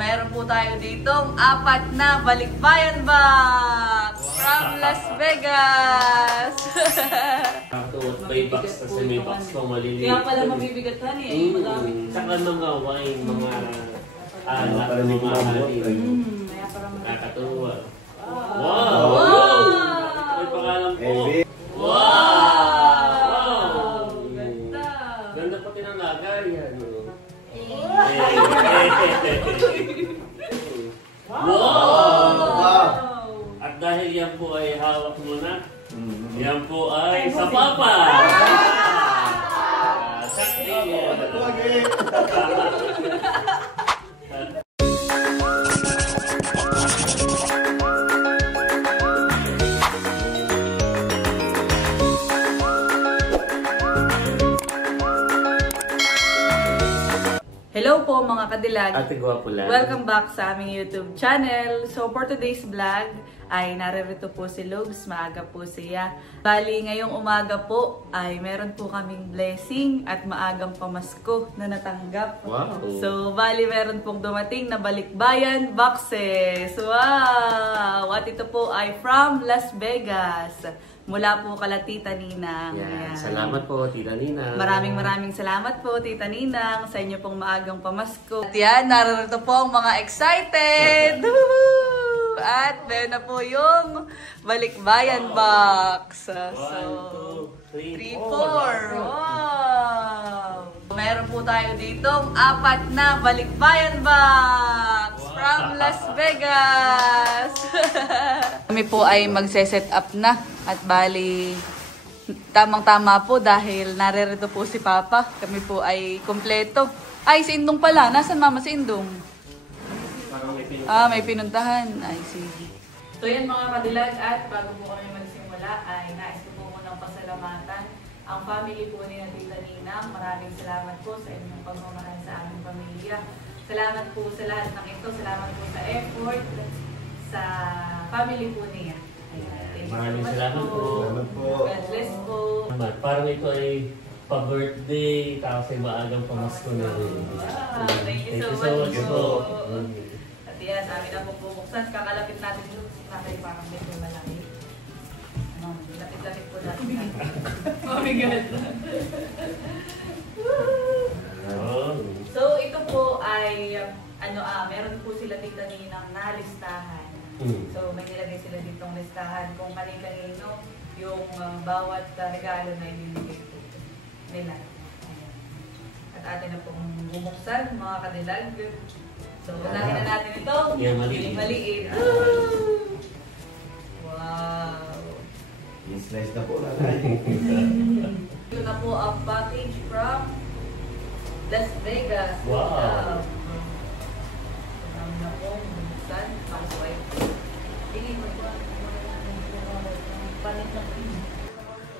meron po tayo ditong 4 na balikbayan box from Las Vegas. May box kasi may box pang maliliit. Kaya pala mabibigatan eh. Madami. Saka mga wine, mga alak, mga alin. Nakakatuwa. Wow! Wow! May pangalan po. Wow! Ganda! Ganda pati ng lagayan. Wow! At dahil yan po ay hawak mo na, yan po ay sa papa! Sakti! Hello po mga kadilag. Ate Gwapo lang. Welcome back sa aming YouTube channel. So for today's vlog ay naririto po si Lugs. Maaga po siya. Bali ngayong umaga po ay meron po kaming blessing at maagang pamasko na natanggap. Wow! So bali meron pong dumating na balikbayan boxes. Wow! At ito po ay from Las Vegas. Mula po kala Tita Ninang. Yan. Salamat po, Tita Ninang. Maraming salamat po, Tita Ninang, sa inyo pong maagang pamasko. At yan, narito po ang mga excited! At meron na po yung balikbayan box. So, 3, 4. Wow! Meron po tayo ditong 4 na balikbayan box from Las Vegas. Kami po ay magse-set up na at bali tamang-tama po dahil naririto po si Papa. Kami po ay kompleto. Ay, si Indong pala. Nasaan mama si Indong? May pinuntahan. Ay, sige. So yan mga kadilag at bago po kami magsimula ay nais ko po munang pasalamatan ang family po ni Tita Ninang. Maraming salamat po sa inyong pagmamahal sa aming pamilya. Salamat po sa lahat ng ito. Salamat po sa effort sa family po niya. Maraming salamat po. God bless po. Parang ito ay pa-birthday, tapos ay maagang pamasko na rin. Thank you so much po. At yan, sa amin na po bubuksan. Kakalapit natin doon. Natin parang medyo malaki. Lapit-lapit po natin. Oh my God. So ito po ay, meron po sila Tita Ninang na listahan. So may nilagay sila ditong listahan kung kanino yung bawat regalo na ibibigay po nila. At atin na pong bubuksan mga kadilag. So unahin na natin ito. Maliit. Wow! Slice na po lang. Ito na po ang package from Las Vegas. Wow! Marami na po bubuksan.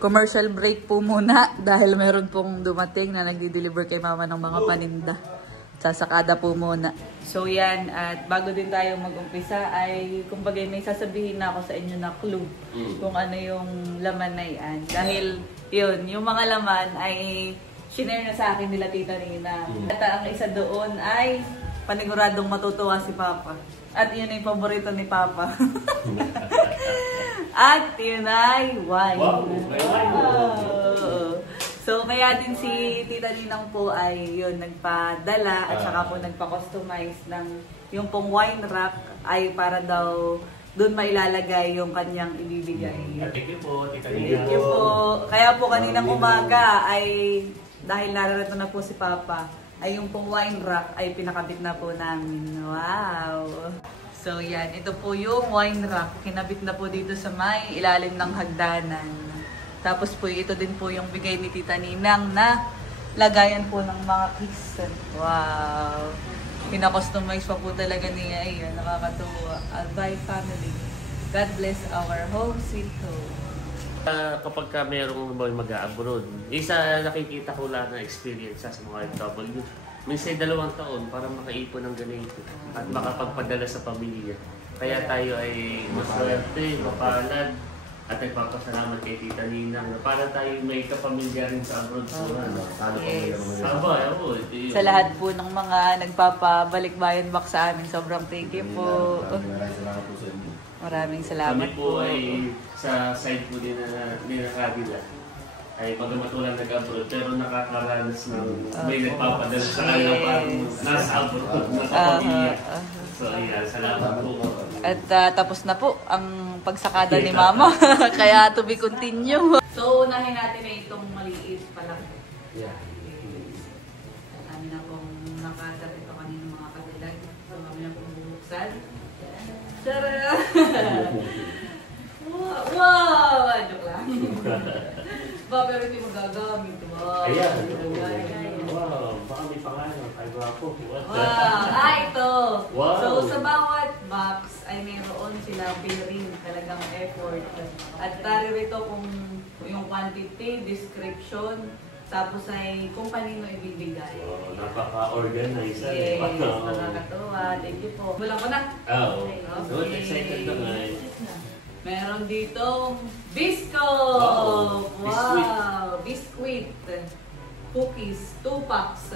Commercial break po muna dahil meron pong dumating na nagdi-deliver kay mama ng mga paninda. Sasakada po muna. So yan, at bago din tayo mag-umpisa ay kumbaga may sasabihin na ako sa inyo na clue kung ano yung laman na yan. Dahil yun, yung mga laman ay shinare na sa akin nila Tita Nina. At ang isa doon ay paniguradong matutuwa si Papa. At yun ay paborito ni Papa. At yun ay wine. Wow. So kaya din si Tita Ninang po ay yun nagpadala at saka po nagpa-customize ng yung pong wine rack ay para daw doon mailalagay yung kanyang ibibigay. Thank you po, Tita Ninang. Thank you po. Kaya po kaninang umaga ay dahil narito na po si Papa ay yung pong wine rack ay pinakabit na po namin. Wow! So yan, ito po yung wine rack. Kinabit na po dito sa may ilalim ng hagdanan. Tapos po ito din po yung bigay ni Tita Ninang na lagayan po ng mga keys. Wow! Pina-customize pa po talaga niya. Ayun, nakakatuwa. Albay family. God bless our home, sweet home. Kapag ka merong mag-a-abroad, isa nakikita ko lang na experience sa mga OFW. Minsan 2 taon para makaipon ng ganito at makapagpadala sa pamilya. Kaya tayo ay maswerte, mapalad At nagpapasalamat kay Tita Ninang na para tayo may kapamilya rin sa abroad po. Yes. Aba, oo. Sa lahat po ng mga nagpapabalik bayan back sa amin, sobrang thank you po. Maraming salamat po sa inyo. Maraming salamat Kami po ay sa side po din na Kabila ay pagkamatulang nag-abroad pero nakakaranas ng may nagpapadala sa kanila parang nasa abroad na kapamilya. So ayan, salamat po. At tapos na po ang pagsakada ni Mama. Kaya to be continue. So, unahin natin na itong maliit pa lang. Yeah. Kami na pong nakasat ito kanina mga kadilag. So, kami na pong bubuksan. Tara! Wow! Joke lang. Ba, pero hindi magagamit. Wow! Ayan. Wow, baka may pangalan. Ay, guwapo. Wow! Ito! Wow. So, sa bawat box ay mayroon sila bearing talagang effort. At rito kung yung quantity, description, tapos ay kung kanino ibibigay. Oh, napaka-organized. Yes, nakakatuwa. Thank you po. Wala ko na. Oo. So, excited na nga. Meron dito bisco! Wow! Biscuit. Cookies. 2 packs.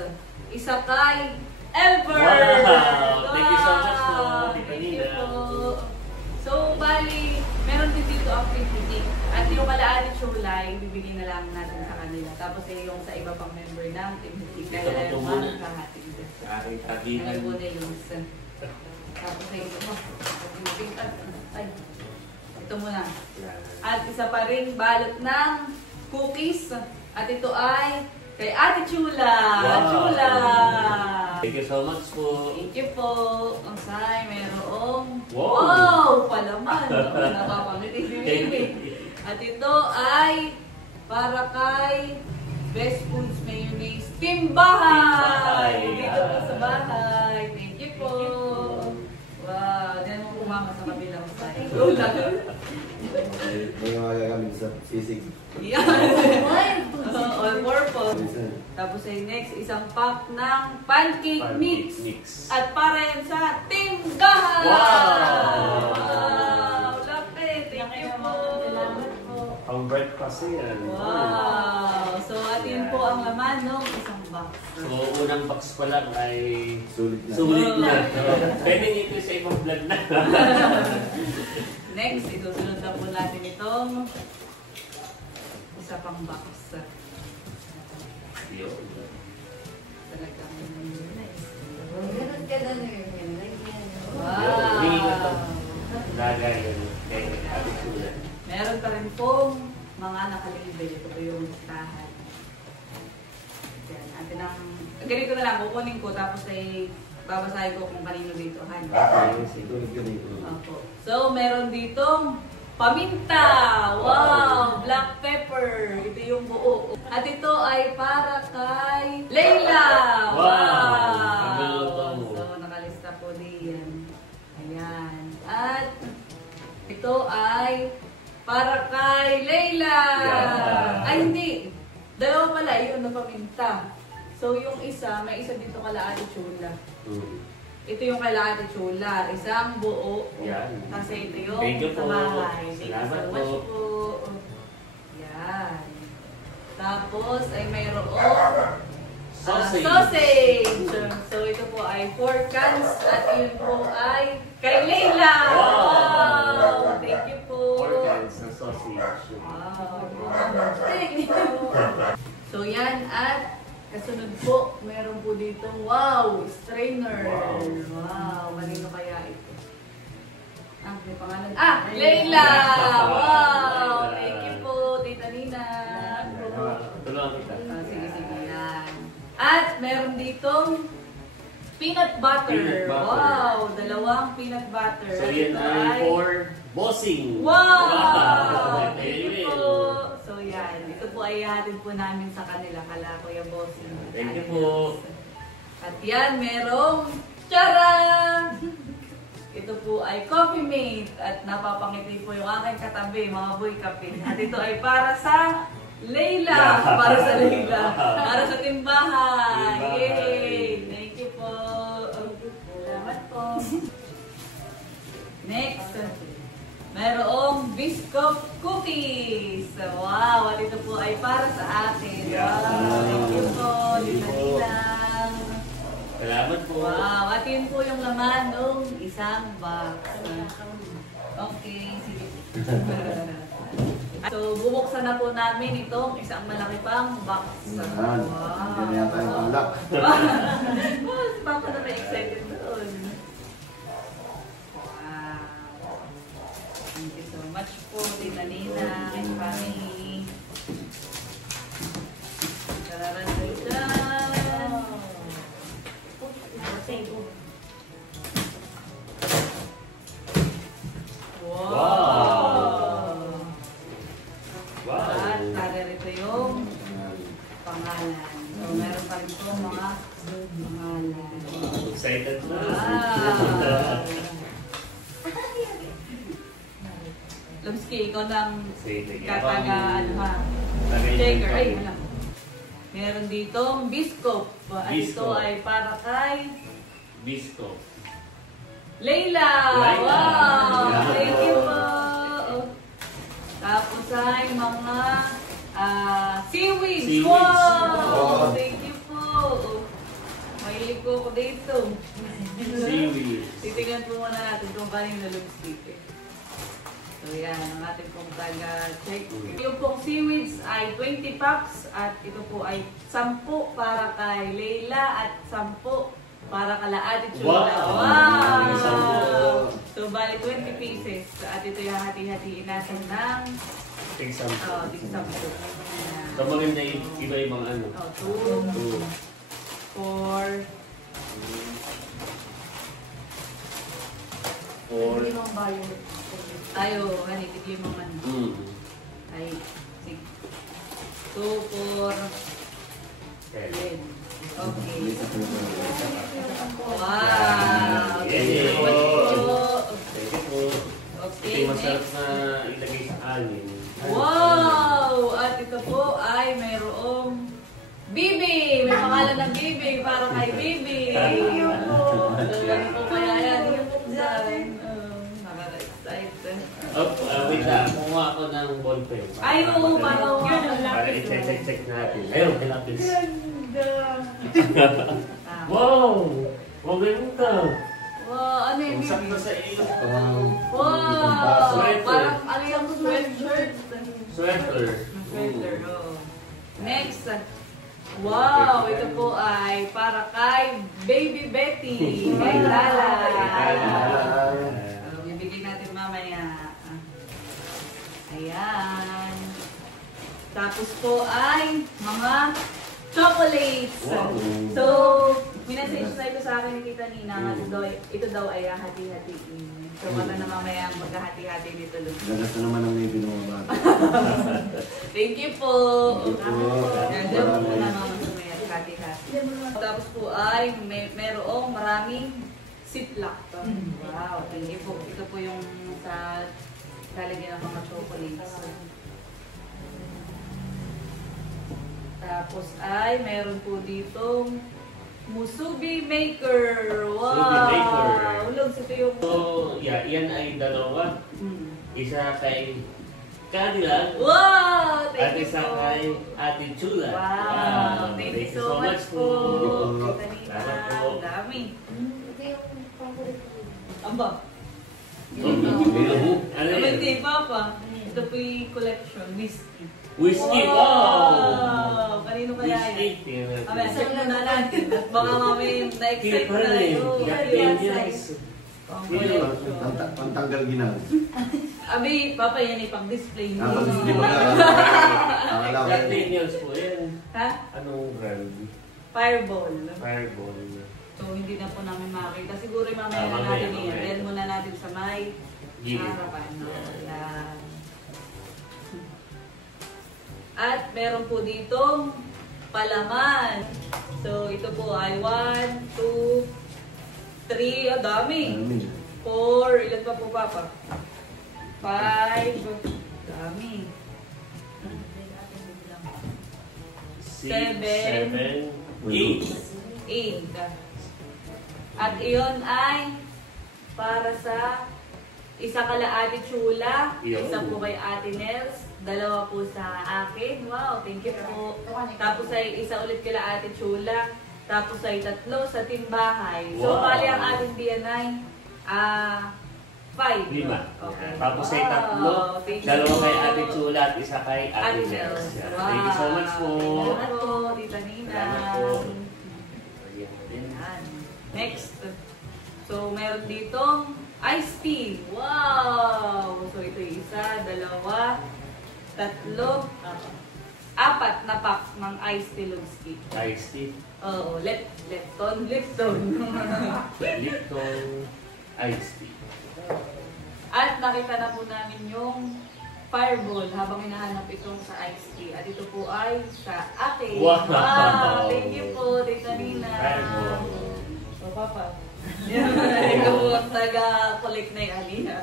Isa kay Elber! Wow! Thank you so much po, Tita Thank you Nina. po. So, bali, meron din dito activity. At yung kalaani chulay, bibigyan na lang natin sa kanila. Tapos yung sa iba pang member ng Team Hitik. Ito po Kaya muna. kahatid. Sa aking Ano kabinan. po na yung tapos ay ito mo. Ay, ito muna. At isa pa rin balot ng cookies. At ito ay kay Ate Chula. Wow. Chula. Thank you so much po. Thank you po. Ang say, merong Wow. palaman. Nakapangiti si Mimi. At ito ay para kay Best Foods Mayonnaise Timbahay. Dito po sa bahay. Thank you po. Wow. Diyan mo kumama sa kabilang side. May mga gagamit sa sisig. Yan. All purpose. Tapos ay next, isang pack ng pancake mix. At para yan sa Timbahay. Wow. Laki. Thank you po. Ang breakfast yan. Wow. So at yun po ang laman ng isang box. So, unang box pa lang ay Sulit na. sulit na. Pwede ito sa ibang vlog na. Next, itusunod na po natin itong isa pang box. Yun. Talagang Ganun ka na Hindi na to. wow. Lagay yun. Kaya Ate Chula. Meron pa rin pong mga nakalibel. Ito po yung listahan. Yan. Atin ang, ganito na lang, kukunin ko tapos ay babasahin ko kung kanino dito. Sulit ka dito. Opo. So, meron ditong paminta. Wow! Black pepper. Ito yung buo. At ito ay para kay Layla. Wow! So, nakalista po diyan. Ayan. At ito ay para kay Layla. Yeah. Ay, hindi. Dalawa pala yun na paminta. So, yung isa, may isa dito kala Ate Chula. Ito yung kala Ate Chula. Isang buo. Yan. Kasi ito yung Thank you sa po. bahay. Thank you Salamat so much po. po. Yan. Tapos ay mayroong Sausage. sausage. So ito po ay 4 cans at yun po ay kay Layla. Wow. Thank you po. 4 cans na sausage. Wow. Thank you. So yan at kasunod po, meron po dito, wow, strainer. Wow, kanino kaya ito? Ah, may pangalan. Ah, Layla! Wow! Thank you po, Tita Nina. Tulungan kita. Sige, sige, yan. At meron ditong peanut butter. Peanut butter. Wow, dalawang peanut butter. So At yan ito ay for bossing. Wow! Thank you Amen. po. So yan, ito po ay ihatid po namin sa kanila, kala Kuya Bossing. Thank you po. At yan, merong tara! Ito po ay Coffee Mate at napapangiti po yung aking katabi, mga boy kape. At ito ay para sa Layla! Para sa Layla! Para sa timbahay! Yay! Thank you po! Salamat po! Next, merong biscuit cookies. Wow, at ito po ay para sa akin. Yeah. Wow, thank you po, Tita Ninang. Salamat po. Wow, at yun po yung laman ng isang box. Okay, sige. So, bubuksan na po namin itong isang malaki pang box. Yan. Yan na yata yung unlock. Oh, si Papa na may excited doon. Wow. Thank you so much po, Tita Nina, and family. Tararararan. Wow! Wow. At narito yung pangalan. So, meron pa rin po mga pangalan. Excited na. Wow! Lumski, ikaw nang kataga, ano ha? Checker. Ay, wala. Meron ditong biscuit. At ito Biscuit. ay para kay Bisco. Layla! Layla. Wow! Yeah. Thank you po! Tapos ay mga seaweeds. Seaweeds. Wow! Wow. Thank you po! Mahilig ko ako dito. Seaweed. Titignan po muna natin kung kanino lipstick. So yan, ang ating pong taga-check. Yung pong seaweeds ay 20 packs at ito po ay 10 para kay Layla at 10 para kala Ate Chula. Wow! Wow! So bali 20 pieces. At ito yung hati-hatiin natin ng Take some. tig-10. So maganda yung iba-ibang ano. 2, 2, 4, 4. tayo, hanitig yung mga ano. Ay, 6, 2, 4, 10. Okay. Wow! Thank you so much po. Thank you po. Okay, Ito yung masarap next. na ilagay sa anin. Wow! At ito po ay mayroong Bibi! May pangalan ng Bibi para kay Bibi. Thank you po. So, ano po kaya yan? Nakaka-excite. Wait lang. Kumuha ako ng ballpen. Ay, oo, parang Para i-check natin. Ayun, lapis. Ah. Wow! Maganda. Wow, ano yung Kung sakto Bibi? sa iyo. Wow! Sweater. Parang ano yung sweatshirt? Sweater. Sweater, oh. Next. Wow! Ito po ay para kay Baby Betty. Kay Lala. Bibigyan natin mamaya. Ayan. Tapos po ay mga chocolates. Wow. So, minessage na ito sa akin ni Tita Nina. Ito daw ay hati-hatiin. So, ano na mamaya ang maghahati-hati nito. Gagas na naman ang ngipin ng mga bata. Thank you po. Thank you po. Diyan po na mga sumaya, hati-hati. Tapos po ay merong maraming ziplock. Wow, thank you po. Ito po yung sa lalagyan ng mga chocolates. Tapos ay meron po ditong Musubi Maker. Wow! Musubi Maker. Ulogs, ito yung... So, yeah, yan ay dalawa. Isa kay Cadillac. Wow! At Thank you isa po. kay Ate Chula. Wow! Thank you so much po. Tita Nina. Salamat po. Ang dami. Ito yung paborito ko. Amba. Ano Naman yan? din, Papa. Ito po yung collection. Whiskey. Whiskey! Wow! Kanino kaya Whiskey! yan? Mamaya, check muna natin. At baka mamaya na-excite Cute pa na rin. yun. Jack Daniels. Pang collection. Pantanggal ginaw. Abi, Papa, yan ay pang-display. Di ba ka? Jack Daniels po yan. Ha? Anong brand? Fireball. Fireball. So, hindi na po namin makita. Siguro yung mamaya na Mamaya, natin mamaya. i-add muna natin sa may Yeah. harapan. No? At meron po ditong palaman. So, ito po ay 1, 2, 3, dami. 4, ilan pa po, Papa? 5, dami. 6, 7, 8. 8. At iyon ay para sa Isa kala Ate Chula, Yo. isa po kay Ate Nels, dalawa po sa akin. Wow, thank you po. Tapos ay isa ulit kila Ate Chula, tapos ay tatlo sa timbahay. So, Wow. bali ang ating DNI, 5. 5. Okay. Tapos ay tatlo. Thank you Dalawa po. kay Ate Chula at isa kay Ate Ate Nels. Nels. Yan. Wow. Thank you so much po. Salamat po, Tita Nina. Salamat po. Ayan din. Yan. Next. So, meron ditong iced tea. Wow! So, ito yung isa, dalawa, tatlo, apat na packs ng iced tea Lugsky. Iced tea. Oo, Lipton. Lipton iced tea. At nakita na po namin yung fireball habang hinahanap itong sa iced tea. At ito po ay sa akin. Wow! Thank you po, Tita Nina. Fireball. So, Papa. Ikaw po ang taga-collect na yung alina.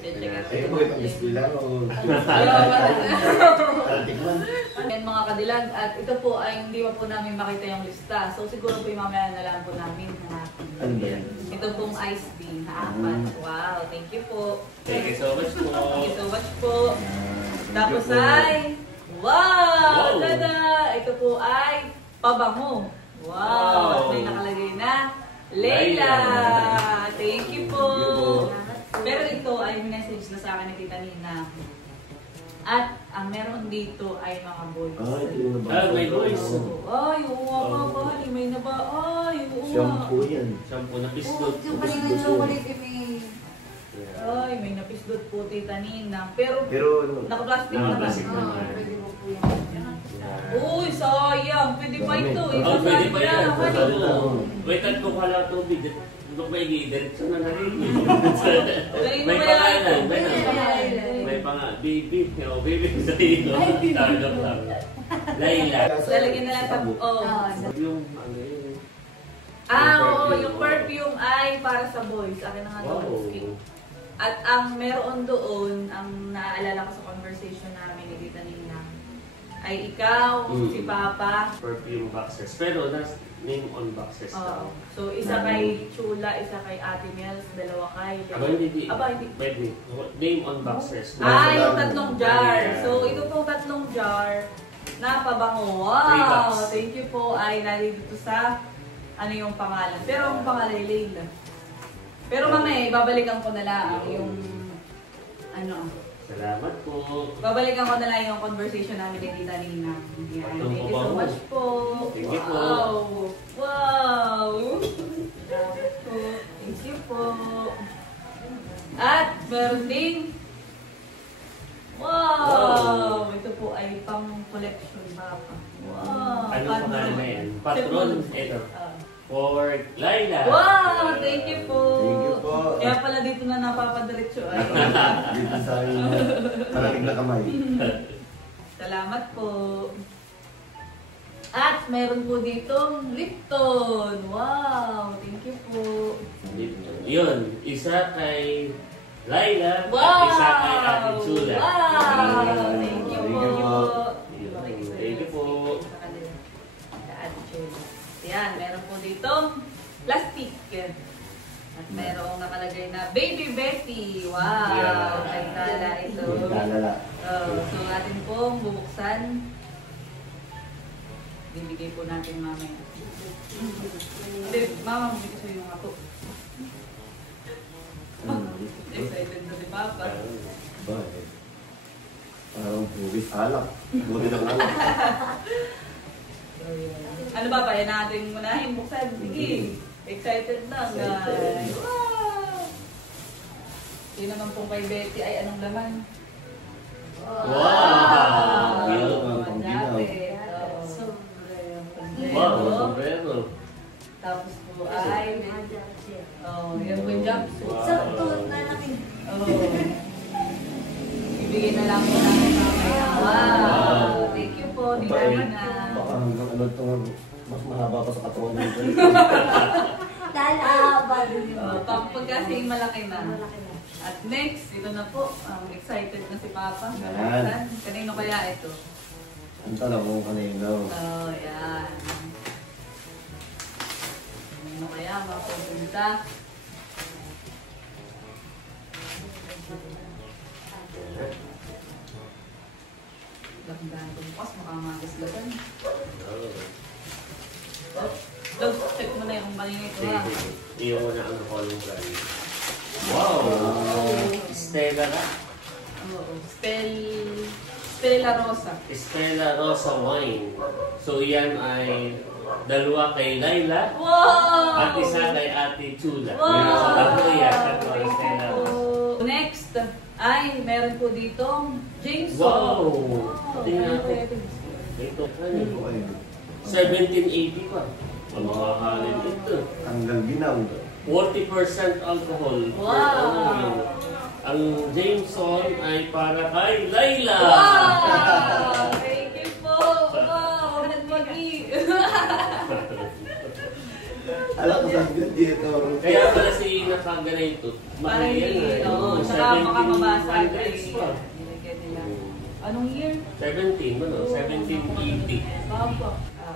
Ito po itong isla o... Ayan mga kadilag, at ito po ay hindi pa po namin makita yung lista. So siguro po yung mamaya na lang po namin hanapin. Ano ba yan? Ito pong iced tea na apat. Wow, thank you po. Thank you so much po. Thank you so much po. Tapos Thank you po. ay, wow! Wow! Tada! Ito po ay pabango. Wow! Wow! At may nakalagay na Layla! Thank you po. Pero ito ay message na sa akin ni Tita Nina. At ang meron dito ay mga boys. Ay, hindi na ba? Ah, may boys. Ay, oo nga pa, may na ba? Ay, oo nga. Shampoo yan. Shampoo na biscuit. Yung kanina chocolate kami. Ay, may napisdot po, Tita Nina. Pero, Pero ano? naka-plastic na ba? Naka-plastic na. Pwede mo po yan. Uy, sayang. Pwede pa ito. Oh, pwede pa yan. Ano? Wait, tatlo ka lang tubig. Ito ba i-diretso na rin? Kanino May ba yan? pangalan. May pangalan. Baby. Oh, baby sa iyo. Tagap lang. Layla. Lalagyan na lang sa... Oh. Yung ano yun. Oo. Yung perfume ay para sa boys. Akin na nga ito. At ang meron doon, ang naaalala ko sa conversation namin ni Tita Nina, ay ikaw, si Papa. Perfume boxes. Pero name on boxes daw. So, isa kay Chula, isa kay Ate Nels, dalawa kay... Aba, hindi. Aba, hindi. Pwede. Name on boxes. Yung tatlong jar. So, ito pong tatlong jar na pabango. Three Wow! bucks. Thank you po. Ay, nandito sa ano yung pangalan. Pero ang pangalan ay Layla. Pero mamaya, babalikan ko na lang yung ano. Salamat po. Babalikan ko na lang yung conversation namin ni Tita Nina. Yan. Ito Thank you po so ba? much po. Thank you po. Wow! Wow! Thank you po. At meron ding wow! Ito po ay pang collection Papa. Wow! Ano pangalan na yan? Patron. Ito. For Layla. Wow! Thank you po. Thank you po. Kaya pala dito na napapadiretso ay. Dito sa karating na kamay. Salamat po. At meron po ditong Lipton. Wow! Thank you po. Yun. Isa kay Layla. Wow! At isa kay Ate Chula. Wow! Thank you po. Thank you po. Ate Chula. Yan, meron po ditong plastic. At merong nakalagay na Baby Betty. Wow! Yeah. Ay tala ito. Lalala. So atin pong bubuksan. Bibigay po natin mamaya. Hindi, mama, bibigay sa'yo yung ako. Excited na si Papa. Bakit? Parang buwis alak. Buti ng alak. Ano ba ba? Yan natin munahin. Buksan. Sige. Excited na, guys. Wow! Yun naman pong kay Betty ay anong laman? Wow! Yun. Madami. Wow, sombrero. Tapos po ay yan po yung jumpsuit. Wow. Sakto na laki. Ibigay na lang po namin mamaya. Wow! Thank you po. Di naman na. Baka hanggang ano ito, mas mahaba pa sa katawan nito. Lalaba din yun. Pag kasi malaki na. Malaki na. At next, ito na po. Excited na si Papa. Yan. Kanino kaya ito? Ang tanong kung kanino. Yan. Kanino kaya mapupunta? Dahan-dahan bukas, makamagasgatan. Oo. Dog, check mo na yung kanina ito ha. Iyo mo na ang column brand. Wow! Stella na. Oo. Stella Rosa. Stella Rosa wine. So yan ay dalawa kay Laila Wow! at isa kay Ate Chula. Wow! So tatlo yan, tatlo ay Stella Rosa. Next ay meron po ditong Jameson. Wow! Tingnan natin. Ito ano? 1780 pa. Ang makahalin ito. Tanggal ginaw. 40% alcohol. Wow! Ang Jameson ay para kay Laila. Wow! Thank you po! Wow! Nagmagi! Alam ko sa dito. Kaya pala si nakaganito. Para hindi, oo. Saka makamabasa ay nilagyan nila. Anong year? 17, ano? 1780. Baba.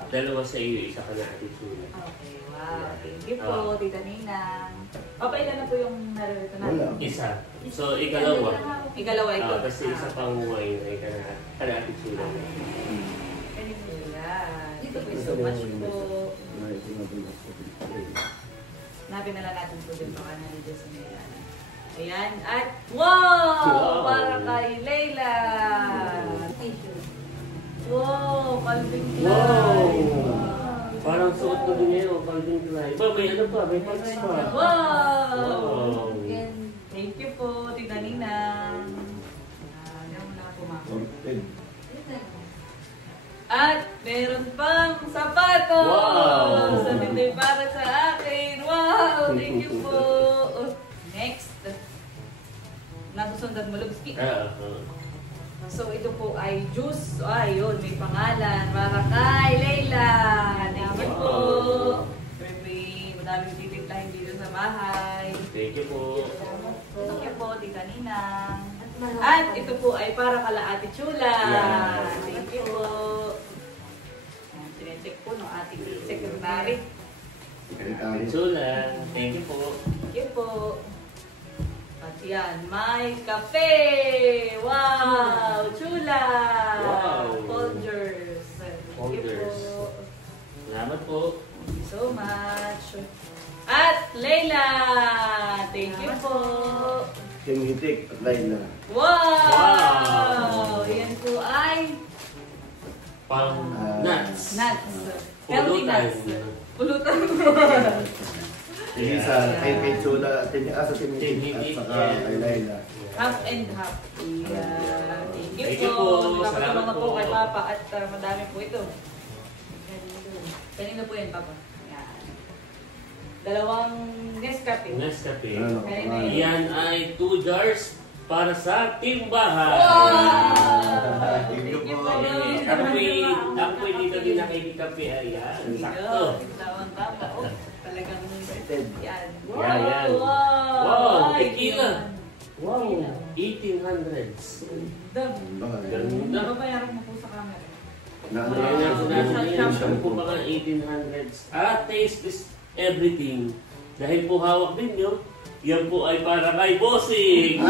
Dalawa sa iyo, isa ka na Ate Chula. Okay, wow. Thank you po, Tita Ninang. Papailan na po yung narito natin. Wala. Isa. So, ikalawa. Ikalawa ito. Kasi isa pang wine ay ka na Ate Chula. Dito po, so much po. Napin na lang natin po din baka nalito sa nila. Ayan. At wow! Wow! Para kay Layla! Wow! Calvin Klein! Wow! Parang suot ko din ngayon, Calvin Klein. Ba, may ano pa, may pants pa. Wow! Wow! Thank you po, Tita Ninang. Diyan mo na po, ma'am. At meron pang sapatos! Wow! Sabi para sa akin. Wow! Thank you po. Next. Nasusundan mo, Lubski. So ito po ay juice. Ayun, may pangalan. Para kay Layla. Thank you po. Very madaming tititlahin dito sa bahay. Thank you po. Thank you po, Tita Ninang. At ito po ay para kala Ate Chula. Thank you po. Sinecheck po ng ating secretary. Ate Chula, thank you po. Thank you po. At yan, may kape! Wow! Chula! Wow! Folgers. Thank you Folgers. po. Salamat po. Thank you so much. At Layla! Thank you po. Timitik at Laila. Wow! Yan po ay Pang nuts. nuts. Healthy Pulutan. nuts. Pulutan. Yung isa, kay Chula, sa Timitik at saka kay Laila. Half and half. Yeah. Thank Thank you you po. po. Salamat Nakatulong na po po. kay Papa at madami po ito. Kanino po yan, Papa? Yan. Dalawang Nescafe. Nescafe. Ano, Kaya Yan ay 2 jars para sa timbahan. Wow! Thank you po. Ako po dito din nakikikape. Ayan, sakto. Dalawang Papa. Oh, talagang yan. Yan, yan. Wow! Wow, Ay, tequila. yan. Wow, 1800s. Ganda. Babayaran mo po sa camera. Yan, shampoo mga 1800s. Taste is everything. Dahil po hawak ninyo, yan po ay para kay Bossing.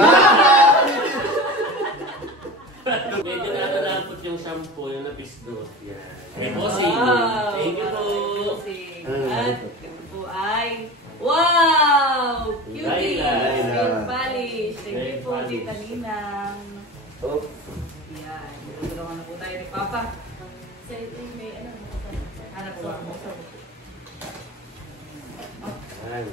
Medyo nakalapot yung shampoo, yung napisdot. Yan. Kay Bossing. Wow! Thank you po. Bossing. At ito po ay wow! Cutie! Laila. Nail polish. Thank you Nail po, polish. Tita Ninang. Oh, Yan. Tulungan na po tayo ni Papa. Sa ito may ano. Hanap po ako. Yan.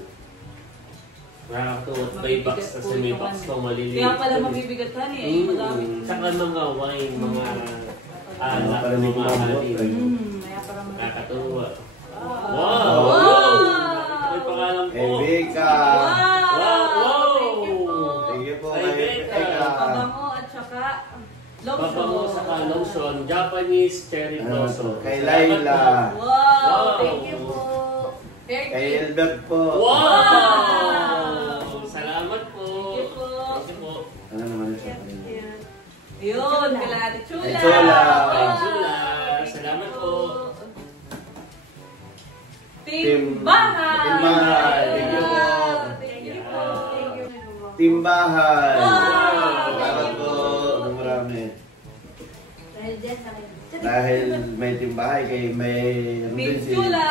Nakakatuwa. May box kasi may box pa maliliit. Kaya pala mabibigat ka niya eh. Madami. Tsaka mga wine, mga alak, Parang may mga kumabot. halin. Kaya parang Nakakatuwa. Wow! Wow! Wow! May pangalan po. Evika! Wow! Thank you po. Thank you po Kay kay Becca. Evika. Pabango at saka lotion. Pabango sa lotion, Japanese cherry Ano blossom. to? Kay Laila. Wow! Wow. Thank you po. Thank Kay you. Elbert po. Wow! Salamat po. Thank you po. Thank you po. Ano naman siya? Yun, kala Ate Chula. Kay Chula. Kay Chula. Salamat po. Timbahan. Timbahan. Thank you po. Thank you po. Timbahay. Wow! Salamat po. Ang marami. Dahil dyan sa akin. Dahil may timbahay, kay may ano din si Chula.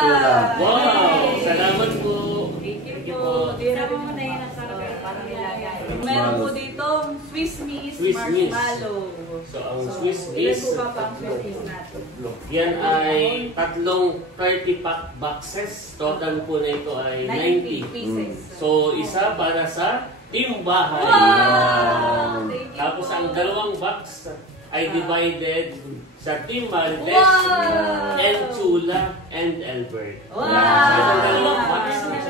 Wow! Salamat po. Thank you po. Tira mo muna yun ang sarap para nilagay. Meron po dito Swiss Miss Swiss Miss. Marshmallow. So, ang Swiss Ilan Miss, po ba pa ang Swiss Miss natin? yan ay tatlong 30-pack boxes. Total po na ito ay 90 90. pieces. So, isa para sa timbahay. Wow! Thank you Tapos po. ang dalawang box ay divided sa Team Marites, Wow! and Chula, and Albert. Wow! So, itong dalawang box. Wow!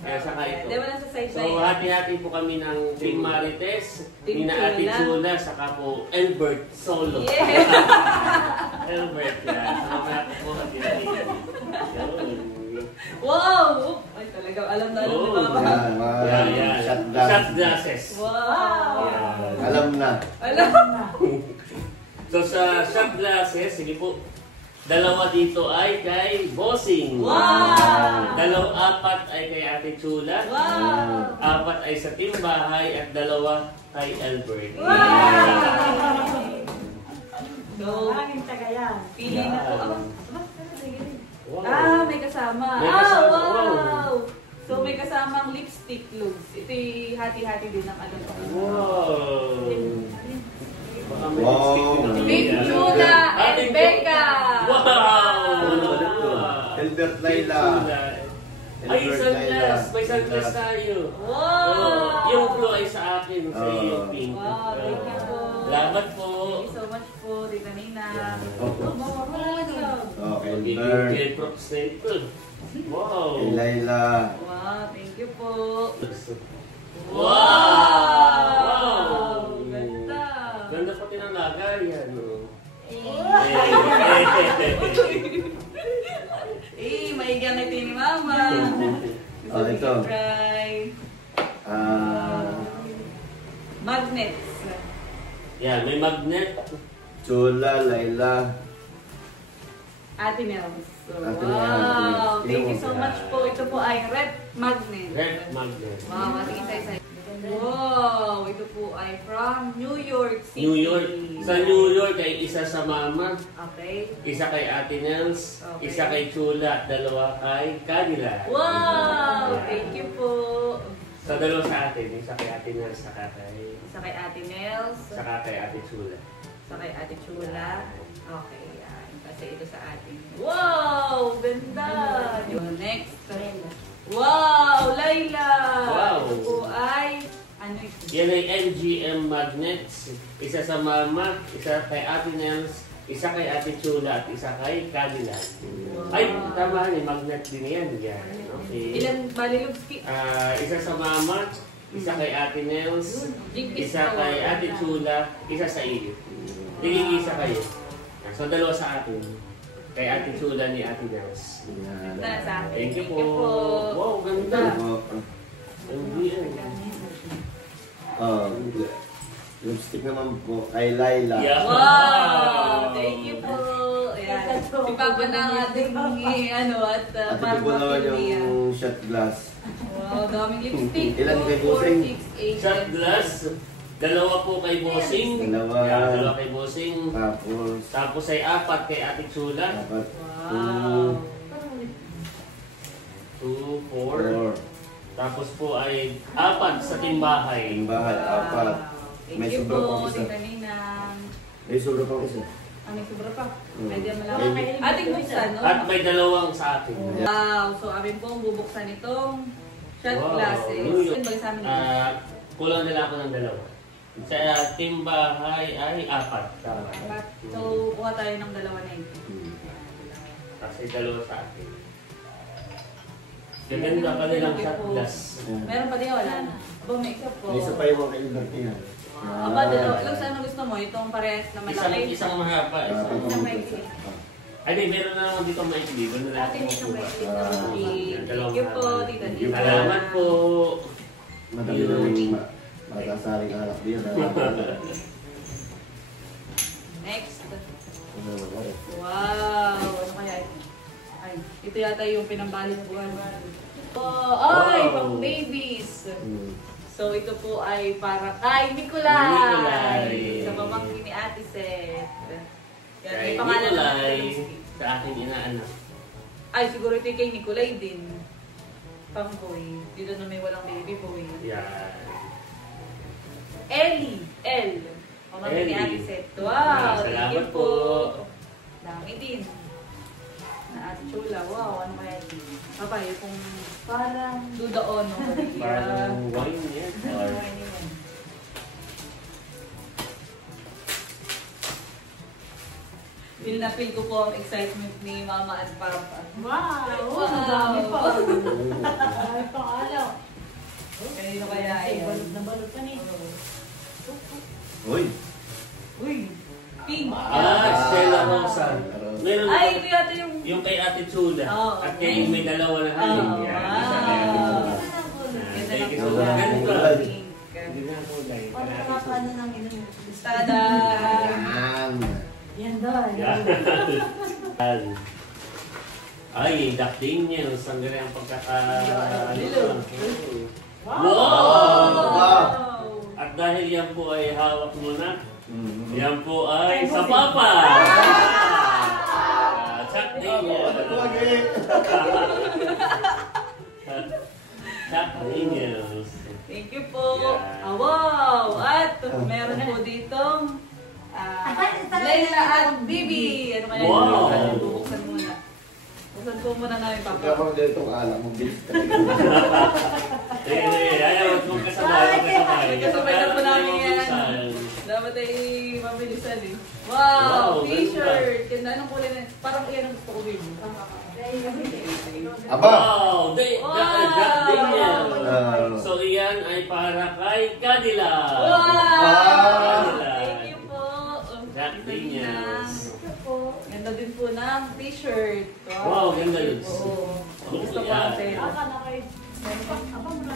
Kaya saka ito. Di ba nasa side So, hati-hati po kami ng Team Marites, Team Nina Ate Chula. Chula, saka po Albert solo. Yeah! Albert yan. So, mamaya po po hati-hati. Yun. Wow! Ay, talagang alam na alam ni Oh, Papa. Yan, mga Yan. shot glass. Shot glasses. Wow! Yan. Alam na. Alam. So sa shot glasses, sige po, dalawa dito ay kay Bossing. Wow! Apat ay kay Ate Chula. Wow! Apat ay sa timbahay at dalawa kay Albert. So, Maraming tagayan. pili na po. Yan. Wow. May kasama. May kasama, Wow! So, may kasamang lipstick looks. Ito'y hati-hati din ng ano. Wow! Baka may Wow. lipstick na Big kami. Chula and Ating- Becca! Wow! Ano ulit to? Albert Laila. Ay, Albert sunglass! Laila. May sunglass tayo. Wow! Yung blue ay sa akin, sa iyo yung Oh. pink. Wow, thank you po. Salamat po. Thank you so much po, Tita Nina. Opo. Okay, Magiging Albert. gay props na ito. Wow! Kay Laila. Wow, thank you po. Wow! Wow! Ganda. Ganda pati ng lagayan. No? Maigang na ito ni Mama. Oh, ito. Try. Magnets. Yan, may magnet. Chula, Laila. Ate Nels. Ate Wow! Nels. Thank you so much po. Ito po ay red magnet. Red magnet. Wow, ating isa-isa. Wow! Ito po ay from New York City. New York. Sa New York ay isa sa mama, Okay. isa kay Ate Nels, Okay. isa kay Chula, at dalawa kay Kanila. Wow! Thank you po. Sa dalawa sa atin, isa kay Ate Nels, saka kay, Isa kay Ate Nels. saka kay Ate Chula. Isa kay Ate Chula. Okay, yan. Kasi ito sa atin. Wow! Ganda! Next. Wow! Laila! Wow. Ito po ay... Ano ito? Yan ay MGM magnets. Isa sa mama, isa kay Ate Nels, isa kay Ate Chula, at isa kay Kanila. Ay, tama ni magnet din yan. Yan. Okay. Ilan balilubski? Isa sa mama, isa kay Ate Nels, isa kay Ate Chula, isa sa iyo. Nagigisa kayo. So, dalawa sa atin. Kay Ate Chula ni Ate Nels. Yan. Ganda sa akin. Thank you po. Wow, ganda. Oh, lipstick naman po kay Laila. Yeah. Wow! Thank you po. Ayan. Si Papa na nga din ano at At ito parang po naman mapili yan. yung shot glass. Wow, daming lipstick. Ilan kay 2, 4, Bossing? 6, 8, Shot glass. Dalawa po kay Bossing. Dalawa. Yeah, dalawa kay Bossing. Tapos, Tapos ay apat kay Ate Chula. dapat Wow. 2, 4. 4. Tapos po ay apat sa timbahay. Timbahay, apat. Thank May you sobra po, pang isa. Tita Ninang. May sobra pang isa. May sobra pa. Mm. Pwede malaman. Maybe. Ating buksan, no? At may dalawang sa atin. Wow. So, amin pong bubuksan itong shot Wow. glasses. New York. Ano ba sa amin? Kulang nila ako ng dalawa. Sa timbahay ay apat. Tama. So, kuha tayo ng dalawa na ito. Kasi dalawa sa atin. Gaganda ka nilang shot glass. Meron pa din wala na. Aba, may isa po. May isa pa yung mga Albert niya. Aba, dalawa. Lux, ano gusto mo? Itong parehas na malaki? Isang mahaba. Isang maikli. Ay, di, meron na naman dito maikli. Ano na Atin natin isang po ba? maikli na maikli. Thank you po, Tita Nina. Salamat po. Madami na yung matasaring alak din. Next. Wow! Ano kaya ito? Ay, ito yata yung pinambali na buwan. Oh, ay, Wow. pang babies. So, So ito po ay para kay Nicolay. Nicolay. Sa pamangkin ni Ate Seth. Yan, may Kay pangalan ng Nicolay, Ate. sa aking inaanak. Ay, siguro ito kay Nicolay din. Pangboy. Dito na may walang baby boy. Yan. Ellie. Pamangkin ni Ate Ellie. Seth. Wow, thank Salamat you po. po. Dami din. Na Ate Chula. Wow, ano kaya din? Papaya kung parang Duda Ono. Parang wine yan. Or Feel na feel ko po ang excitement ni Mama at Papa. Wow! Wow. Ang dami pa. Ay, paalaw. Kanino kaya Ay, yan? balot na balot ka ni. Uy! Uy! Pink! Stella Rosa. Meron Ay, ito yata yung... yung kay Ate Chula. Oo. At kay may dalawa na halin. Oo. Yan. Isa kay Ate Chula. Ganda Thank ng you so kulay. much. Ganito. Pink. Hindi na kulay. Parang nakakaano ng ino. Tada! Yan! Yan doon. Yan. Ay, dating niya. Ang ganda ang pagkaka... Wow! Wow! At dahil yan po ay hawak mo na, yan po ay sa papa! Chuck Daniels. Chuck Daniels. Thank you po. Yan. Wow! At meron po ditong Layla at Bibi. Ano kaya Wow. yung bubuksan muna. Buksan po muna namin, Papa. Kapag ganitong alam mo, bilis ka. Ayaw mong kasabay. Kasabay na po namin yan. Dapat ay mabilisan eh. Wow! Wow, T-shirt! Ganda. Anong kulay na? Parang iyan ang gusto ko, Bibi. Aba! Wow! Jack Daniels. Wow. So iyan ay para kay Cadila. Wow! Wow. Thank you po. Jack Daniels. Ganda din po ng t-shirt. Wow, ganda yun. Oo. Gusto ko Yan. kasi. Aka na kayo. Apa mo na.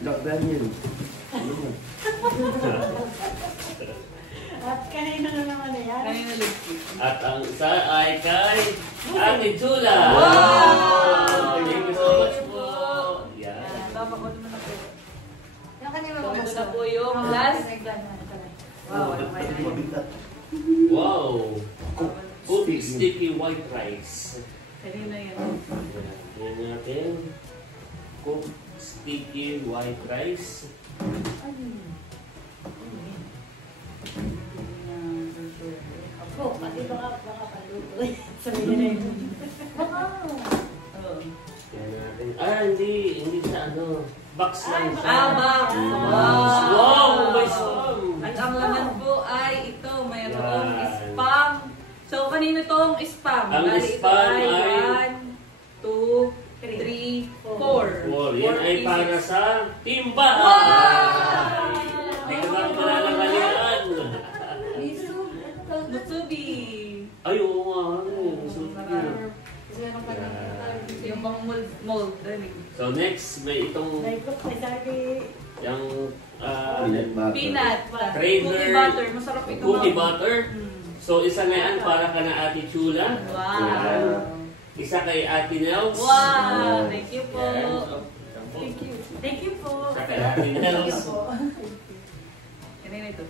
Jack Daniel. At kanina na naman na yan. Kanina lipstick. At ang isa ay kay Ate Chula. Wow! Thank you so much po. Yan. Yan. Papa ko naman ako. Yung kanina So, ito na po yung last. Wow, ano kaya yan? Mabigat. Wow! Cook sticky white rice. Kanina yan. Yan natin. Cook sticky white rice. Ako, pati baka paluto. Sabihin na yun. Oo. Yan natin. Hindi sa ano. Box lang siya. Box. Wow! May spam! At ang laman po ay ito, mayroong Yan. spam. So, kanino tong spam? Ang Bali, ito spam ay ay 1, 2, 3, 4. Yan ay para sa timbahan! Wow! Hindi ko na malalangalian. Mutsubi. Ay, oo nga. Sulit yun. Yung pang mold. Dali. So next, may itong Naikot, may sabi. yung Peanut butter. Peanut. Trader. Cookie butter. Masarap ito. cookie ma'am. butter. So isa na yan para ka na Ate Chula. Wow. Yan. Isa kay Ate Nels. Wow. Thank you po. Yan. Thank you. Thank you po. Isa kay Ate Thank you Nels. po. Kanina ito.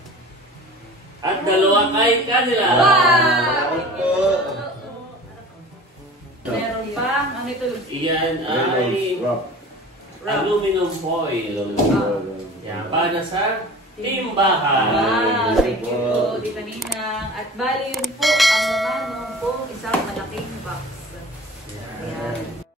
At dalawa kay kanila. Wow! Salamat po. Meron pang, ano ito? Iyan Reynolds ay Rock. aluminum foil. Yan, para sa timbahan. Wow, thank you po, Tita Ninang. At bali yun po, ang naman po, isang malaking box. Ayan.